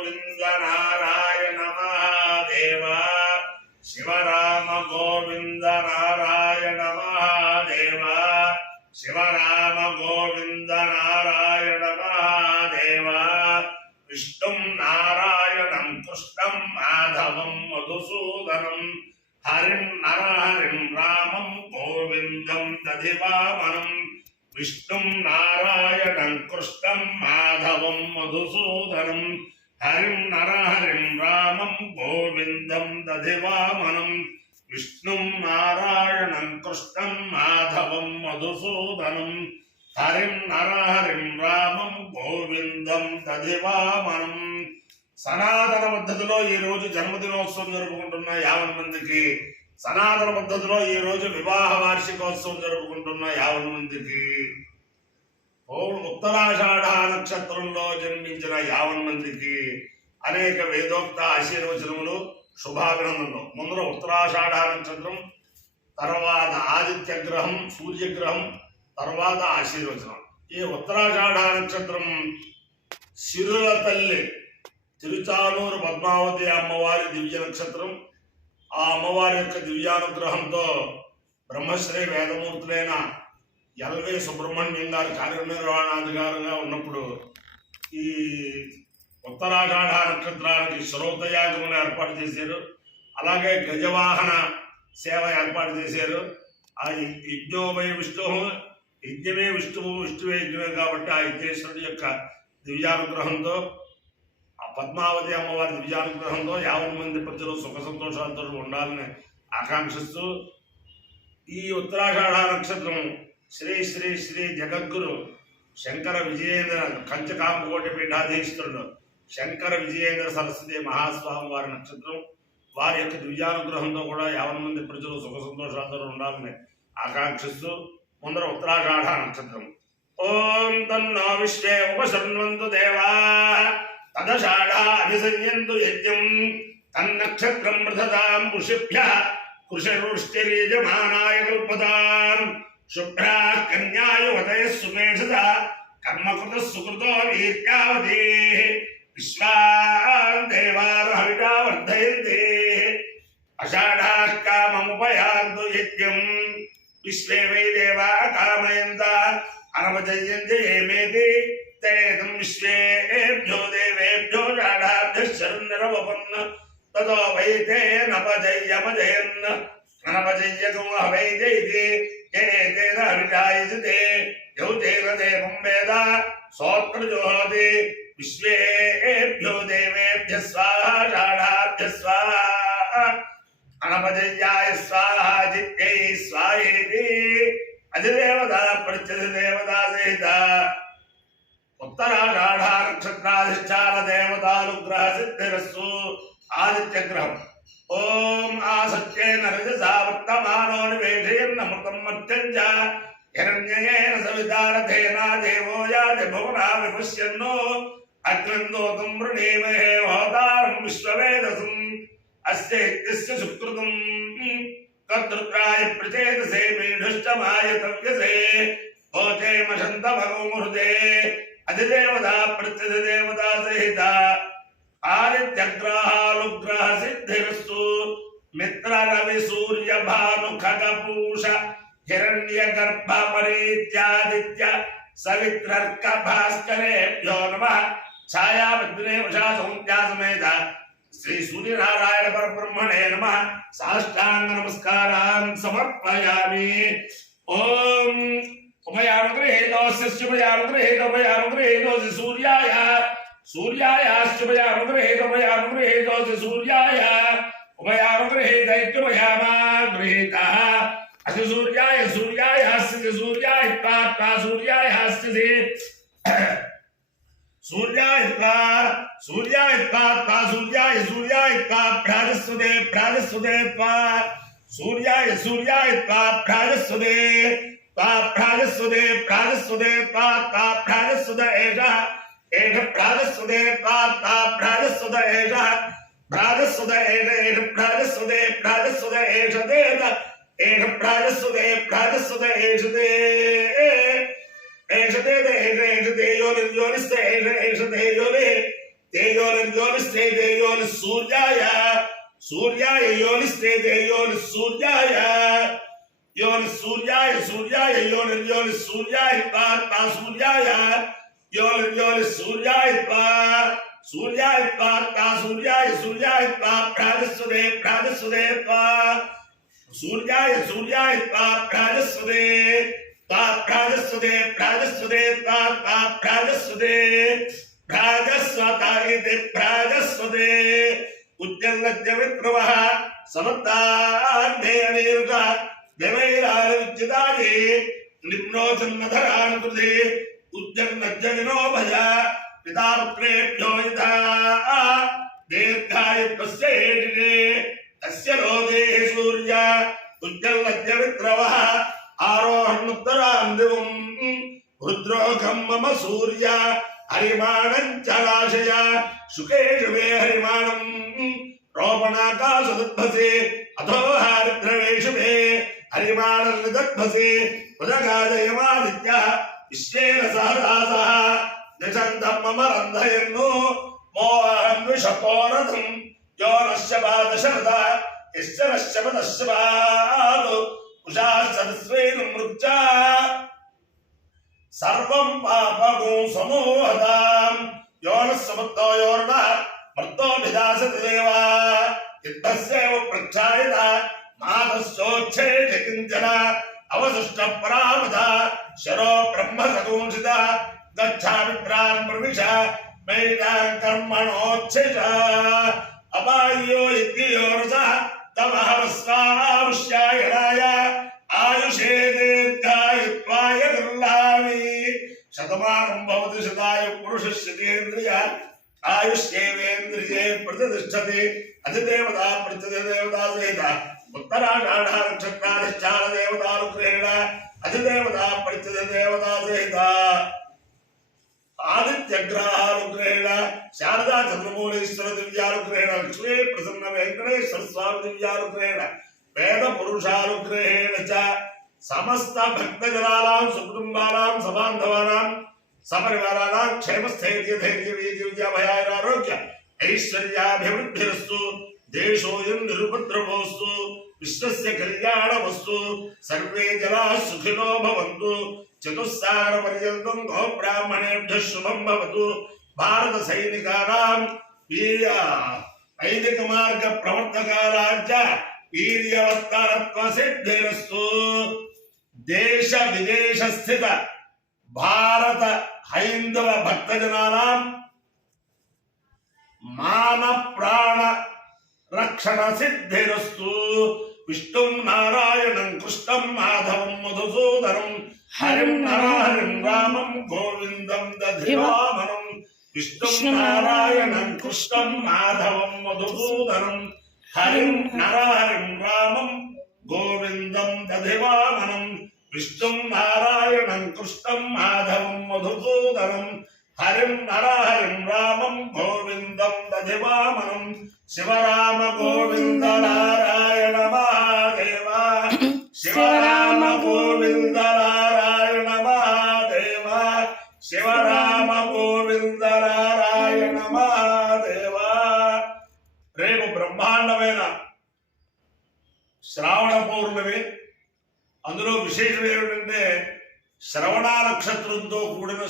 గోవింద నారాయణ మహాదేవ శివరామ గోవింద నారాయణ మహాదేవ శివరామ గోవింద నారాయణ మహాదేవ విష్ణుం నారాయణం కృష్ణం మాధవం మధుసూదనం హరిం నరహరిం రామం గోవిందం దధివామనం విష్ణుం నారాయణం కృష్ణం మాధవం మధుసూదనం హరిం నరహరిం రామం గోవిందం దధివామనం విష్ణుం నారాయణం కృష్ణం మాధవం మధుసూదనం హరిం నరహరిం రామం గోవిందం దధివామనం. సనాతన పద్ధతిలో ఈ రోజు జన్మదినోత్సవం జరుపుకుంటున్న 50 మందికి, సనాతన పద్ధతిలో ఈ రోజు వివాహ వార్షికోత్సవం జరుపుకుంటున్న 50 మందికి, ఉత్తరాషాఢ నక్షత్రంలో జన్మించిన 50 మందికి అనేక వేదోక్త ఆశీర్వచనములు, శుభాభినందనలు. ముందర ఉత్తరాషాఢ నక్షత్రం, తర్వాత ఆదిత్య గ్రహం, సూర్యగ్రహం, తర్వాత ఆశీర్వచనం. ఈ ఉత్తరాషాఢ నక్షత్రం సిరుల తల్లి తిరుచానూరు పద్మావతి అమ్మవారి దివ్య నక్షత్రం. ఆ అమ్మవారి యొక్క దివ్యానుగ్రహంతో బ్రహ్మశ్రీ వేదమూర్తులైన ఎల్వి సుబ్రహ్మణ్యం గారు కార్యనిర్వహణాధికారిగా ఉన్నప్పుడు ఈ ఉత్తరాషాఢ నక్షత్రానికి శ్రోతయాగమును ఏర్పాటు చేశారు. అలాగే గజవాహన సేవ ఏర్పాటు చేశారు. ఆ యజ్ఞోమయ విష్ణువు, యజ్ఞమే విష్ణువు, విష్ణువే యజ్ఞమే కాబట్టి ఆ యజ్ఞేశ్వరుడి యొక్క దివ్యానుగ్రహంతో, ఆ పద్మావతి అమ్మవారి దివ్యానుగ్రహంతో 50 మంది ప్రజలు సుఖ సంతోషాలతో ఉండాలని ఆకాంక్షిస్తూ ఈ ఉత్తరాషాఢ నక్షత్రం శ్రీ శ్రీ శ్రీ జగద్గురు శంకర విజయేంద్ర కంచకాంబకోటి పీఠాధీశ్వరుడు శంకర విజయేంద్ర సరస్వతి మహాస్వామి వారి నక్షత్రం. వారి యొక్క దివ్యానుగ్రహంతో కూడా 50 మంది ప్రజలు సుఖ సంతోషాలతో ఉండాలని ఆకాంక్షిస్తూ ముందర ఉత్తరాషాఢ నక్షత్రం. ఓం తన్నో విశ్వే ఉపశృణ్వంతు దేవా తదషాఢ అభిసంయంతు యజ్ఞం తన్నక్షత్రం మృధతాం ఋషిభ్యః కృషరుష్టిర్యజమానాయ కల్పతాం శుభ్రా కన్యాయువతయ సుమేషద కర్మకృత సుకృతో వీర్యావతి విశ్వాన్ దేవారహవిడా వర్ధయంతి అషాఢా కామముపయాంతు యజ్ఞం విశ్వే వై దేవా కామయంత అనవజయంతి ఏమేతి తేదం విశ్వేభ్యో దేవేభ్యో షాఢాభ్యశరణరవపన్న తతో వై తేనపజయ్యమజయన్ అనపజయ్యకం వై జయతి ఏతేన హవిషాయతే యౌతేన దేవం వేద సోత్రజోహోతి విశ్వేభ్యో దేవేభ్య స్వాహా షాఢాభ్య స్వాహా అనపజయ్యాయ స్వాహా జిత్యై స్వాహేతి అధిదేవత ప్రత్యధిదేవతా సహిత ఉత్తరాషాఢ నక్షత్రాధిష్టాన దేవతానుగ్రహ సిద్ధిరస్సు. ఆదిత్య గ్రహం. ఓం ఆసత్యేన రజసా వర్తమానో నివేశయన్నమృతం మర్త్యం చ హిరణ్యేన సవితారథేన దేవో యాతి భువనా విపశ్యన్నో అగ్నందోతం వృణీమహే హోతారం విశ్వవేదసం అస్యైత్యస్య సుకృతం కర్తృత్రాయ ప్రచేతసే మేఢుష్టమాయ తవ్యసే భోతే మషంతమగో ముహృతే అధిదేవతా ప్రత్యధిదేవతా సహిత ఆదిత్యగ్రహాలుగ్రహ సిద్ధిరస్సు. మిత్ర రవి సూర్య భాను ఖగపూష హిరణ్య గర్భ పరీత్యాదిత్య సవిత్రర్క భాస్కరేభ్యో నమః ఛాయావద్నే వశా సౌంత్యా సమేత శ్రీ సూర్యనారాయణ పరబ్రహ్మణే నమః సాష్టాంగ నమస్కారాన్ సమర్పయామి. ఓం ఉభయానుగ్రహేతోస్య శుభయానుగ్రహేతోభయానుగ్రహేతోస్య సూర్యాయ సూర్యాయ శుభయానుగ్రహేతోభయానుగ్రహేతోస్య సూర్యాయ ఉభయానుగ్రహేతైత్యుభయామాగృహేతః అస్య సూర్యాయ సూర్యాయ అస్య సూర్యాయ త్వా సూర్యాయ అస్య సూర్యాయ త్వా సూర్యాయ త్వా సూర్యాయ సూర్యాయ త్వా భ్రాజస్వదే భ్రాజస్వదే త్వా సూర్యాయ సూర్యాయ త్వా భ్రాజస్వదే భ్రాజస్వదే భ్రాజస్వదే త్వా భ్రాజస్వద ఏషః ఏష భ్రాజస్వదే త్వా భ్రాజస్వద ఏషః భ్రాజస్వద ఏష భ్రాజస్వదే భ్రాజస్వద ఏషదేత ఏష భ్రాజస్వదే భ్రాజస్వద ఏషదే ఏషదేత ఏషదే యోనిస్తే ఏషదే యోని తేయోనిస్తే తేయోని సూర్యాయ సూర్యాయ యోనిస్తే తేయోని సూర్యాయ యోని సూర్యాయ సూర్యాయ యోని సూర్యాయ తా సూర్యాయ యోని సూర్యాయ సూర్యాయ తా సూర్యాయ సూర్యాయ ప్రాజస్వదే ప్రాజస్వదే సూర్యాయ సూర్యాయ ప్రాజస్వదే ప్రాజస్వదే ప్రాజస్వదే ప్రాజస్వదే ప్రాజస్వత ఇది ప్రాజస్వదే ఉజ్జలజ్జ విప్రవః సమత్తాన్నే అనేరుక దేవైరావిచ్చిదాని నిమ్నోచన్నధరాన్ కృతే ఉజ్జలజ్జ వినోభయ పితాపుత్రేభ్యో యథా దీర్ఘాయుత్వస్యేషినే తస్య రోదే సూర్య ఉజ్జలజ్జ విప్రవః ఆరోహణుత్తరాన్ దివం రుద్రోఘం మమ సూర్య హరిమాణం చరాశయ సుఖేషు మే హరిమాణం రోపణాకాశదుద్భసే అథోహారిద్రవేషు మే హరిమాణం నిదద్భసే ఉదగాదయమాదిత్య విశ్వేన సహదాసః నిషంతం మమ రంధయన్ను మోహం విషపోరథం యో నశ్య పాదశరద యశ్చ నశ్య పదశ్య పాదు ఉషాసదస్వేను మృచ్చా సర్వం పాపగో సమూహతాం యోనస్సముద్దో యోర్ణ మర్దోభిదాసతి దేవా యుద్ధస్యేవ ప్రక్షాయత మాతస్సోచ్ఛేద కించన అవశిష్ట పరామద శరో బ్రహ్మ సదూషిత గచ్ఛామిత్రాన్ ప్రవిశ मैदान कर्मणोच्छिष अपायो इत्योरस तमहवस्वामुष्यायणाय आयुषे दीर्घायुत्वाय दुर्लाभि शतमानं भवति शताय पुरुषस्येन्द्रिय आयुष्येवेन्द्रिये प्रतिष्ठति अधिदेवता प्रतिदेवता सहित उत्तराषाढ नक्षत्राधिष्ठान देवतानुग्रहेण अधिदेवता प्रतिदेवता सहित आदित्य ग्रहानुग्रहेण शारदा चंद्रमौलीश्वर दिव्यानुग्रहेण लक्ष्मी प्रसन्न वेंकटेश्वर स्वामी दिव्यानुग्रहेण वेद पुरुषानुग्रहेण च समस्त भक्तजनानां सुकुटुंबानां सबान्धवानां सपरिवाराणां क्षेमस्थैर्य धैर्य वीर्य विद्याभयारोग्य ऐश्वर्याभिवृद्धिरस्तु देशोऽयं निरुपद्रवोऽस्तु विश्वस्य कल्याणमस्तु सर्वे जनाः सुखिनो भवन्तु चतुस्सागर पर्यन्तं गो ब्राह्मणेभ्यः शुभं भवतु भारत सैनिकानां वीर्य वैदिक मार्ग प्रवर्तकानां च वीर्यवत्तरत्व सिद्धिरस्तु देश विदेश स्थित भारत हैंदव भक्तजनानां मान प्राण रक्षण सिद्धिरस्तु विष्णुं नारायणं कृष्णं माधवं मधुसूदनं हरिं नरहरिं रामं गोविन्दं दधिवामनं विष्णुं नारायणं कृष्णं माधवं मधुसूदनं हरिं नरहरिं रामं गोविन्दं दधिवामनं विष्णुं नारायणं कृष्णं माधवं मधुसूदनं हरिं नरहरिं रामं गोविन्दं दधिवामनं शिवराम गोविन्द नारायण महादेव शिवराम गोविन्द नारायण महादेव शिवराम गोविन्द नारायण महादेव रेपु ब्रह्मांडమైన శ్రావణ పౌర్ణమి అందులో విశేషం ఏమిటంటే శ్రవణ నక్షత్రంతో కూడిన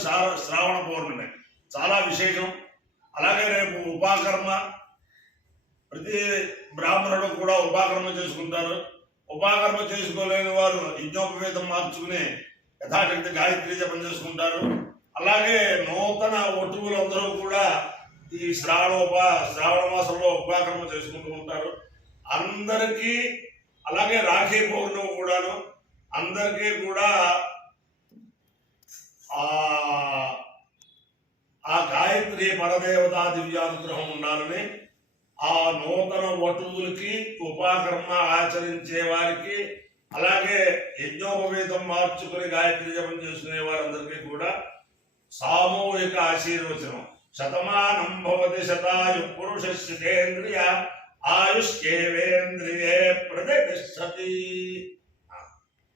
శ్రావణ పౌర్ణమి చాలా విశేషం. అలాగే రేపు ఉపాకర్మ, ప్రతి బ్రాహ్మణుడు కూడా ఉపాకర్మ చేసుకుంటారు. ఉపాకర్మ చేసుకోలేని వారు యజ్ఞోపవేతం మార్చుకుని యథాశక్తి గాయత్రి జపం చేసుకుంటారు. అలాగే నూతన వటువులందరూ కూడా ఈ శ్రావణ మాసంలో ఉపాకర్మ చేసుకుంటూ ఉంటారు. అందరికీ అలాగే రాఖీ పౌర్ణమి కూడాను అందరికీ కూడా ఆ గాయత్రి పరదేవతా దివ్యానుగ్రహం ఉండాలని, ఆ నూతన వటువులకి ఉపాకర్మ ఆచరించే వారికి అలాగే యజ్ఞోపవేతం మార్చుకుని గాయత్రి జపం చేసుకునే వారందరికీ కూడా సామూహిక ఆశీర్వచనం. శతమానం భవతి శతాయు పురుషస్యేంద్రియ ఆయుష్యేవేంద్రియే ప్రతిష్టతి.